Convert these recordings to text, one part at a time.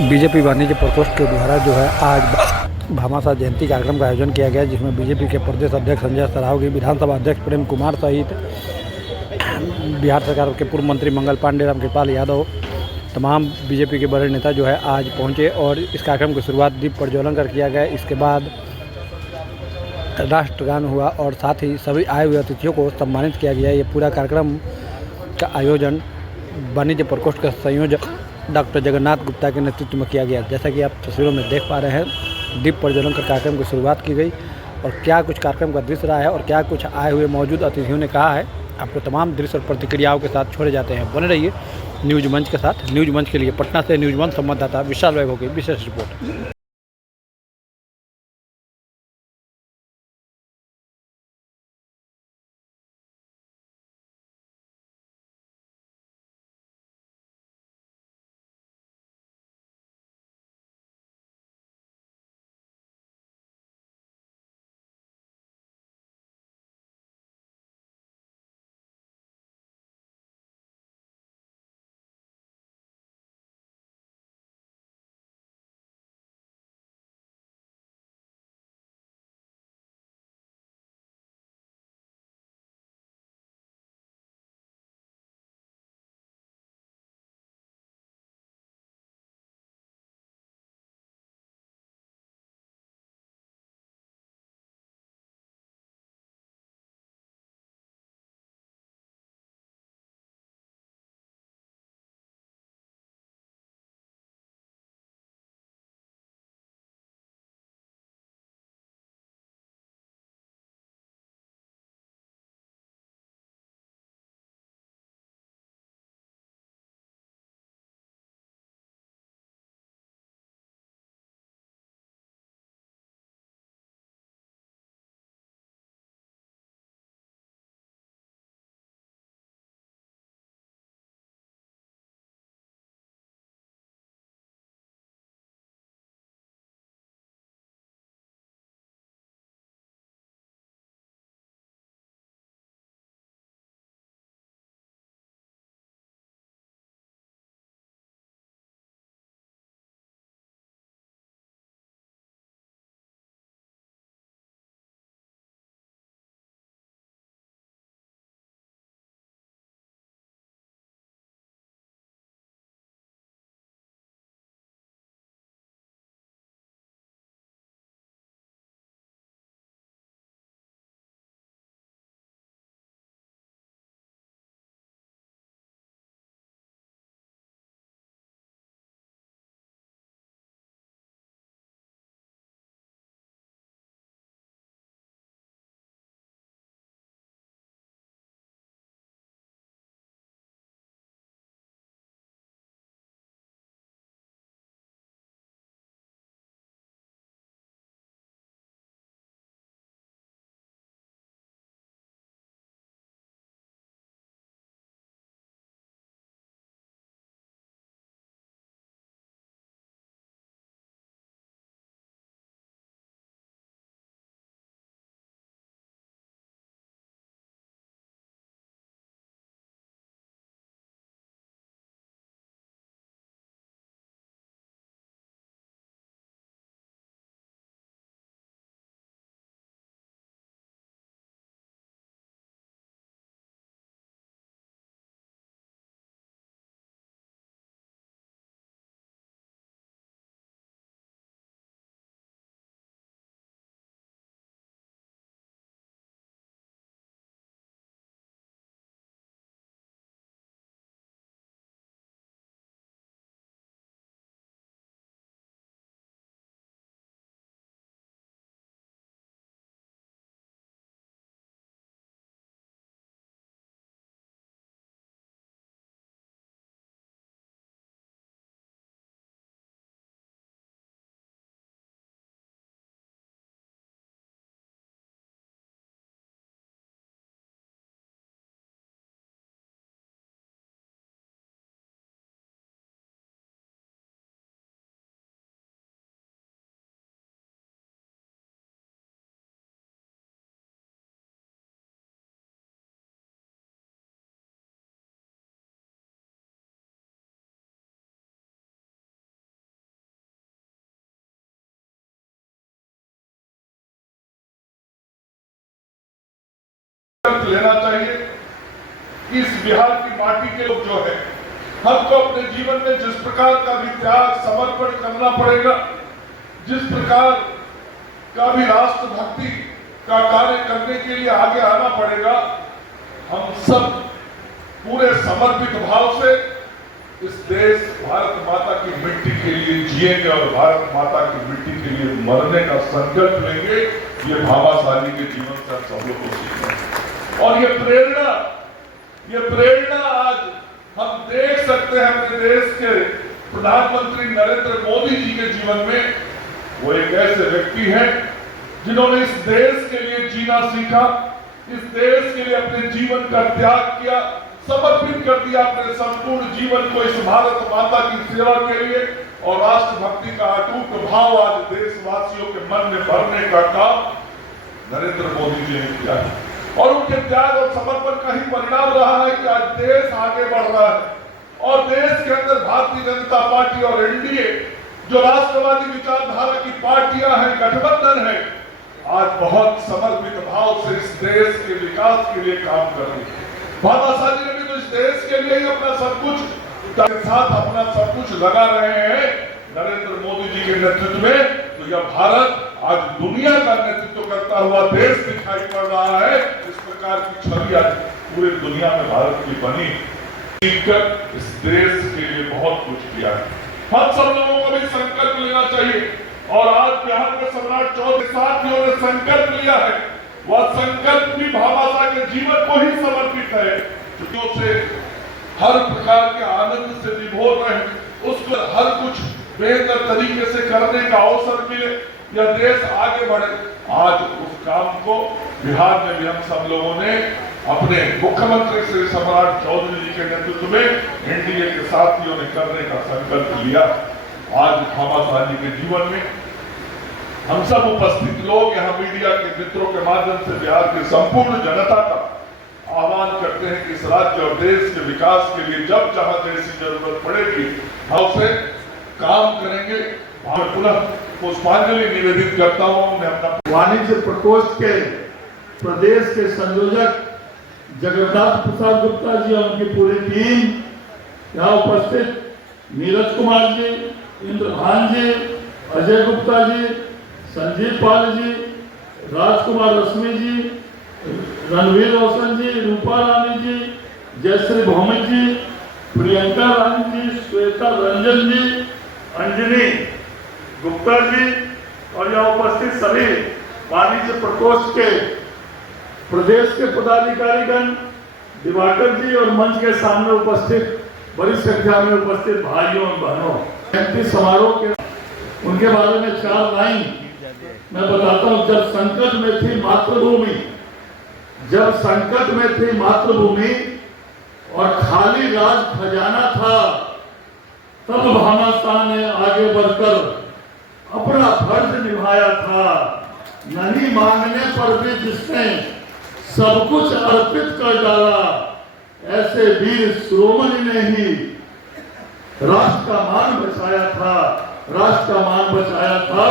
BJP वाणिज्य प्रकोष्ठ के द्वारा जो है आज भामाशाह जयंती कार्यक्रम का आयोजन किया गया, जिसमें बीजेपी के प्रदेश अध्यक्ष संजय सरावगी, विधानसभा अध्यक्ष प्रेम कुमार सहित बिहार सरकार के पूर्व मंत्री मंगल पांडे, रामकृपाल यादव, तमाम बीजेपी के बड़े नेता जो है आज पहुंचे और इस कार्यक्रम की शुरुआत दीप प्रज्वलन कर किया गया। इसके बाद राष्ट्रगान हुआ और साथ ही सभी आए हुए अतिथियों को सम्मानित किया गया। ये पूरा कार्यक्रम का आयोजन वाणिज्य प्रकोष्ठ का संयोजक डॉक्टर जगन्नाथ गुप्ता के नेतृत्व में किया गया। जैसा कि आप तस्वीरों में देख पा रहे हैं, दीप प्रज्वलन कर कार्यक्रम की शुरुआत की गई और क्या कुछ कार्यक्रम का दृश्य रहा है और क्या कुछ आए हुए मौजूद अतिथियों ने कहा है, आपको तमाम दृश्य और प्रतिक्रियाओं के साथ छोड़े जाते हैं। बने रहिए न्यूज मंच के साथ। न्यूज मंच के लिए पटना से न्यूज वन संवाददाता विशाल वैभव की विशेष रिपोर्ट। लेना चाहिए कि इस बिहार की माटी के लोग जो है, हमको अपने जीवन में जिस प्रकार का भी त्याग समर्पण करना पड़ेगा, जिस प्रकार का भी राष्ट्रभक्ति का कार्य करने के लिए आगे आना पड़ेगा, हम सब पूरे समर्पित भाव से इस देश भारत माता की मिट्टी के लिए जिएंगे और भारत माता की मिट्टी के लिए मरने का संकल्प लेंगे। ये भाभा शाली के जीवन से हम सब लोग को सीखना और ये प्रेरणा आज हम देख सकते हैं अपने देश के प्रधानमंत्री नरेंद्र मोदी जी के जीवन में। वो एक ऐसे व्यक्ति हैं जिन्होंने इस देश के लिए जीना सीखा, इस देश के लिए अपने जीवन का त्याग किया, समर्पित कर दिया अपने संपूर्ण जीवन को इस भारत माता की सेवा के लिए और राष्ट्रभक्ति का अटूट भाव आज देशवासियों के मन में भरने का काम नरेंद्र मोदी जी ने किया है। और उनके त्याग और समर्पण का ही परिणाम रहा है कि आज देश आगे बढ़ रहा है और देश के अंदर भारतीय जनता पार्टी और एनडीए जो राष्ट्रवादी विचारधारा की पार्टियां हैं, गठबंधन है, आज बहुत समर्पित भाव से इस देश के विकास के लिए काम कर रही है। भाभा शाली ने भी तो इस देश के लिए ही अपना सब कुछ के साथ अपना सब कुछ लगा रहे हैं नरेंद्र मोदी जी के नेतृत्व में। तो यह भारत आज दुनिया का नेतृत्व करता हुआ देश दिखाई पड़ रहा है। इस प्रकार की छवि आज पूरी दुनिया में भारत की बनी, सीखकर इस देश के लिए बहुत कुछ किया है। हम सब लोगों को भी संकल्प लेना चाहिए और आज बिहार में सम्राट चौधरी साथियों ने संकल्प लिया है। वह संकल्प भी भाभा शाली के जीवन को ही समर्पित है, छुट्टियों से हर प्रकार के आनंद से विभोर रहे, उसको हर कुछ बेहतर तरीके से करने का अवसर मिले, यह देश आगे बढ़े। आज उस काम को बिहार में भी हम सब लोगों ने अपने मुख्यमंत्री श्री सम्राट चौधरी जी के नेतृत्व में एनडीए के साथियों ने करने का संकल्प लिया। आज भाभा शाली के जीवन में हम सब उपस्थित लोग यहाँ मीडिया के मित्रों के माध्यम से बिहार की संपूर्ण जनता का आह्वान करते हैं कि इस राज्य और देश के विकास के लिए जब जहां जैसी जरूरत पड़ेगी हम उसे काम करेंगे। मैं पुनः पुष्पांजलि निवेदित करता हूँ। मैं अपना वाणिज्य प्रकोष्ठ के प्रदेश के संयोजक जगन्नाथ प्रसाद गुप्ता जी और उनकी पूरी टीम, यहाँ उपस्थित नीरज कुमार जी, इंद्रभान जी, अजय गुप्ता जी, संजीव पाल जी, राजकुमार रश्मि जी, रणवीर रोशन जी, रूपा रानी जी, जयश्री भौमिक जी, प्रियंका रानी जी, श्वेता रंजन जी, अंजनी गुप्ता जी और यहाँ उपस्थित सभी वाणिज्य प्रकोष्ठ के प्रदेश के पदाधिकारीगण, दिवाकर जी और मंच के सामने उपस्थित बड़ी संख्या में उपस्थित भाइयों और बहनों, जयंती समारोह के उनके बारे में 4 लाइन मैं बताता हूँ। जब संकट में थी मातृभूमि, जब संकट में थी मातृभूमि और खाली राज खजाना था, तब भाभा शाली ने आगे बढ़कर अपना फर्ज निभाया था। नहीं मांगने पर भी जिसने सब कुछ अर्पित कर डाला, ऐसे वीर शिरोमणि ने ही राष्ट्र का मान बचाया था, राष्ट्र का मान बचाया था।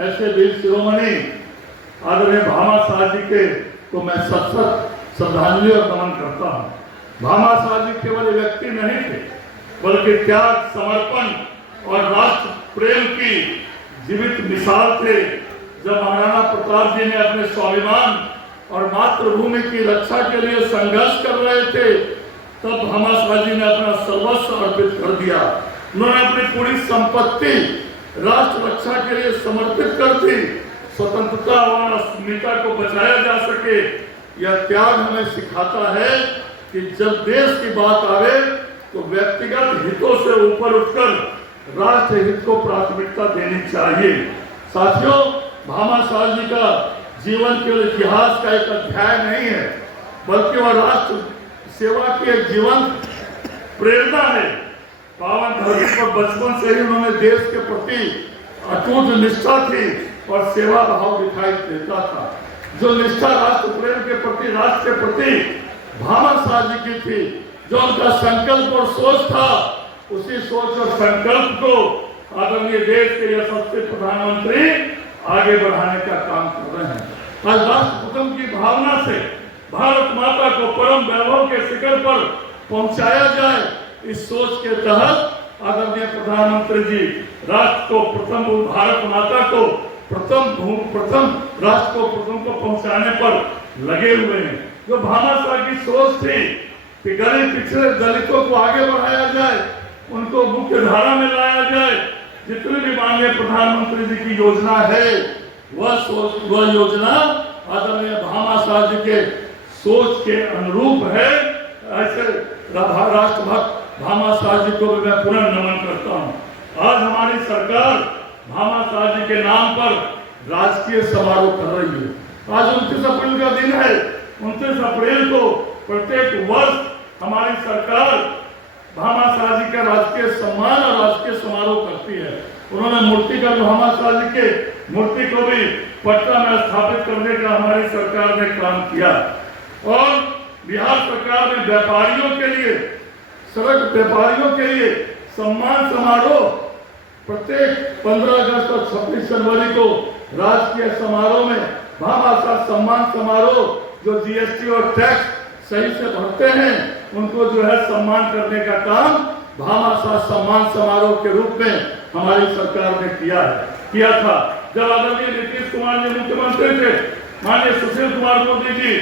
ऐसे वीर शिरोमणि आदरणीय भाभा शाली के तो मैं सत श्रद्धांजलि और नमन करता हूँ। भाभा शाली केवल व्यक्ति नहीं थे, बल्कि त्याग, समर्पण और राष्ट्र प्रेम की जीवित मिसाल थे। जब महाराणा प्रताप जी ने अपने स्वाभिमान और मातृभूमि की रक्षा के लिए संघर्ष कर रहे थे, तब भाभा शाली ने अपना सर्वस्व अर्पित कर दिया। उन्होंने अपनी पूरी संपत्ति राष्ट्र रक्षा के लिए समर्पित कर दी। स्वतंत्रता और अस्मिता को बचाया जा सके, यह त्याग हमें सिखाता है कि जब देश की बात आवे तो व्यक्तिगत हितों से ऊपर उठकर राष्ट्र हित को प्राथमिकता देनी चाहिए। साथियों, भाभा शाली का जीवन केवल इतिहास का एक अध्याय नहीं है, बल्कि वह राष्ट्र सेवा की एक जीवंत प्रेरणा है। पावन धरती पर बचपन से ही उन्होंने देश के प्रति अटूट निष्ठा थी और सेवा भाव दिखाई देता था। जो निष्ठा राष्ट्र प्रेम के प्रति, राष्ट्र के प्रति भाभा शाली की थी, जो उनका संकल्प और सोच था, उसी सोच और संकल्प को आदरणीय देश के यशस्वी प्रधानमंत्री आगे बढ़ाने का काम कर रहे हैं। आज राष्ट्र कुटुंब की भावना से भारत माता को परम वैभव के शिखर पर पहुंचाया जाए, इस सोच के तहत आदरणीय प्रधानमंत्री जी राष्ट्र को प्रथम, भारत माता को प्रथम राष्ट्र को प्रथम को पहुंचाने पर लगे हुए हैं। जो भामाशाह की सोच थी कि गरीब पिछड़े दलितों को आगे बढ़ाया जाए, उनको मुख्य धारा में लाया जाए, जितनी भी माननीय प्रधानमंत्री जी की योजना है वह योजना आदरणीय भामाशाह जी के सोच के अनुरूप है। ऐसे राष्ट्रभक्त भामाशाह जी को भी मैं पुनः नमन करता हूं। आज हमारी सरकार भामाशाह जी के नाम पर राजकीय समारोह कर रही है। आज 29 अप्रैल का दिन है। 29 अप्रैल को प्रत्येक वर्ष हमारी सरकार भामाशाह जी का राजकीय सम्मान और राजकीय समारोह करती है। उन्होंने मूर्ति का, भामाशाह जी के मूर्ति को भी पटना में स्थापित करने का हमारी सरकार ने काम किया। और बिहार सरकार ने व्यापारियों के लिए, सड़क व्यापारियों के लिए सम्मान समारोह प्रत्येक 15 अगस्त और 26 जनवरी को राजकीय समारोह में भामाशाह सम्मान समारोह, जो जीएसटी और टैक्स सही से भरते हैं उनको जो है सम्मान करने का काम भामाशाह सम्मान समारोह के रूप में हमारी सरकार ने किया था। जब आदरणीय नीतीश कुमार जी मुख्यमंत्री थे, माननीय सुशील कुमार मोदी जी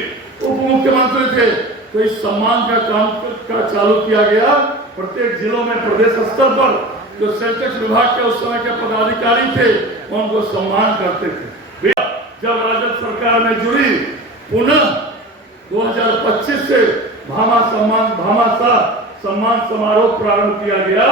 उप मुख्यमंत्री थे, तो इस सम्मान का काम चालू किया गया। प्रत्येक जिलों में प्रदेश स्तर पर जो सेंसेक्स विभाग के उस समय के पदाधिकारी थे उनको सम्मान करते थे। जब राजद सरकार में जुड़ी, पुनः 2025 से भामाशाह सम्मान समारोह प्रारंभ किया गया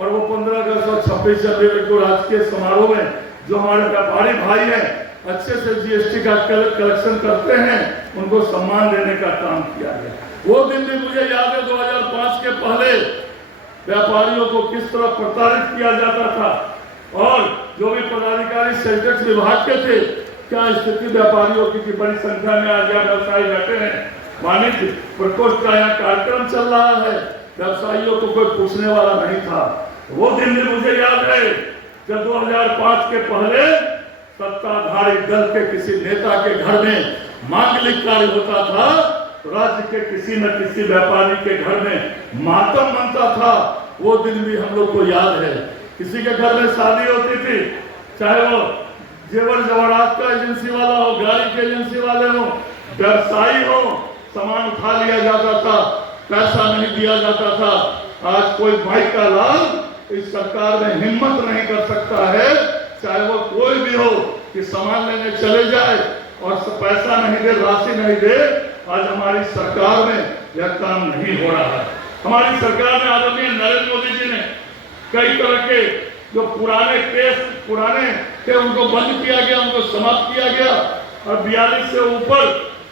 और वो 15 अगस्त और 26 जनवरी को राजकीय समारोह में जो हमारे व्यापारी भाई हैं अच्छे से जीएसटी का कलेक्शन करते हैं, उनको सम्मान देने का काम किया गया। वो दिन भी मुझे याद है 2005 के पहले व्यापारियों को किस तरह प्रताड़ित किया जाता था और जो भी पदाधिकारी सेंसेक्स विभाग के थे, क्या स्थिति व्यापारियों की बड़ी संख्या में आज यहाँ व्यवसायी बैठे हैं। वाणिज्य प्रकोष्ठ का यहाँ कार्यक्रम चल रहा है, व्यवसायियों को कोई पूछने वाला नहीं था। वो दिन भी मुझे याद है जब 2005 के पहले सत्ताधारी दल के किसी नेता के घर में मांगलिक कार्य होता था, राज्य के किसी न किसी व्यापारी के घर में मातम बनता था। वो दिन भी हम लोग को याद है। किसी के घर में शादी होती थी, चाहे वो जेवर जवाहरात का एजेंसी वाला हो, गाड़ी के एजेंसी वाले हो, व्यवसायी हो, सामान उठा लिया जाता था, पैसा नहीं दिया जाता था। आज कोई भाई का लाल इस सरकार में हिम्मत नहीं कर सकता है, चाहे वो कोई भी हो, कि सामान लेने चले जाए और पैसा नहीं दे, राशि नहीं दे। आज हमारी सरकार में यह काम नहीं हो रहा है। हमारी सरकार में आदरणीय नरेंद्र मोदी जी ने कई तरह के जो पुराने थे उनको बंद किया गया, उनको समाप्त किया गया और 42 से ऊपर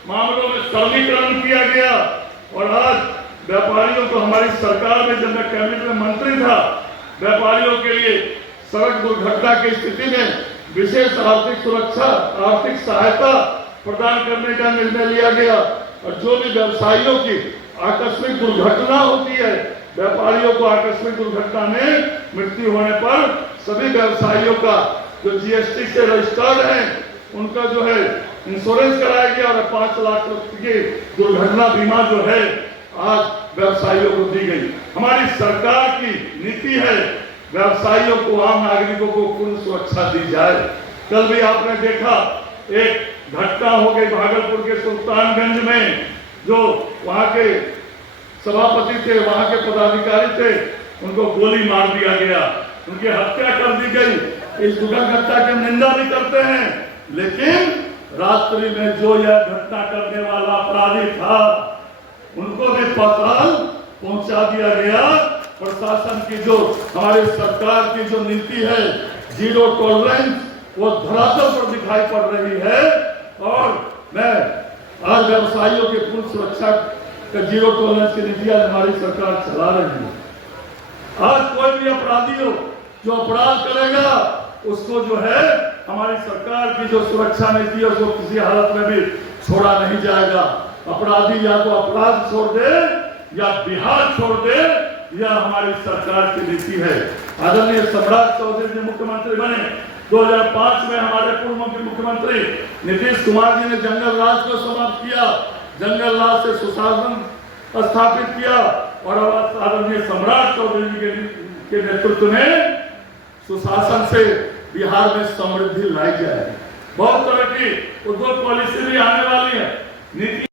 मामलों में सरलीकरण किया गया। और आज व्यापारियों को हमारी सरकार में, जब मैं कैबिनेट में मंत्री था, व्यापारियों के लिए सड़क दुर्घटना की स्थिति में विशेष आर्थिक सुरक्षा, आर्थिक सहायता प्रदान करने का निर्णय लिया गया। और जो भी व्यवसायियों की आकस्मिक दुर्घटना होती है, व्यापारियों को आकस्मिक दुर्घटना में मृत्यु होने पर सभी व्यवसायियों का जो जीएसटी से रजिस्टर्ड है उनका जो है इंश्योरेंस कराया गया और 5 लाख की दुर्घटना बीमा जो है आज व्यवसायियों को दी गई। हमारी सरकार की नीति है व्यवसायियों को, आम नागरिकों को पूर्ण सुरक्षा दी जाए। कल भी आपने देखा एक घटना हो गई भागलपुर के सुल्तानगंज में, जो वहां के सभापति थे, वहां के पदाधिकारी थे, उनको गोली मार दिया गया, उनकी हत्या कर दी गई। इस दुखद घटना की निंदा भी करते हैं, लेकिन रात्रि में जो यह घटना करने वाला अपराधी था उनको भी पाताल पहुंचा दिया गया। प्रशासन की जो, हमारी सरकार की जो नीति है जीरो टॉलरेंस, वो धरातल पर दिखाई पड़ रही है। और मैं आज व्यवसायियों की पूर्ण सुरक्षा का जीरो टॉलरेंस की नीति आज हमारी सरकार चला रही है। आज कोई भी अपराधी हो जो अपराध करेगा उसको जो है हमारी सरकार की जो सुरक्षा नीति है उसको किसी हालत में भी छोड़ा नहीं जाएगा। अपराधी या तो अपराध छोड़ दे या बिहार छोड़ दे, यह हमारी सरकार की नीति है। आदरणीय सम्राट चौधरी जी मुख्यमंत्री बने 2005 में, हमारे पूर्व मुख्यमंत्री नीतीश कुमार जी ने जंगल राज को समाप्त किया। जंगल राज से सुशासन स्थापित किया और अब आदरणीय सम्राट चौधरी जी के नेतृत्व में सुशासन से बिहार में समृद्धि लाई जाए। बहुत तरह की उद्योग पॉलिसी भी आने वाली है। नीति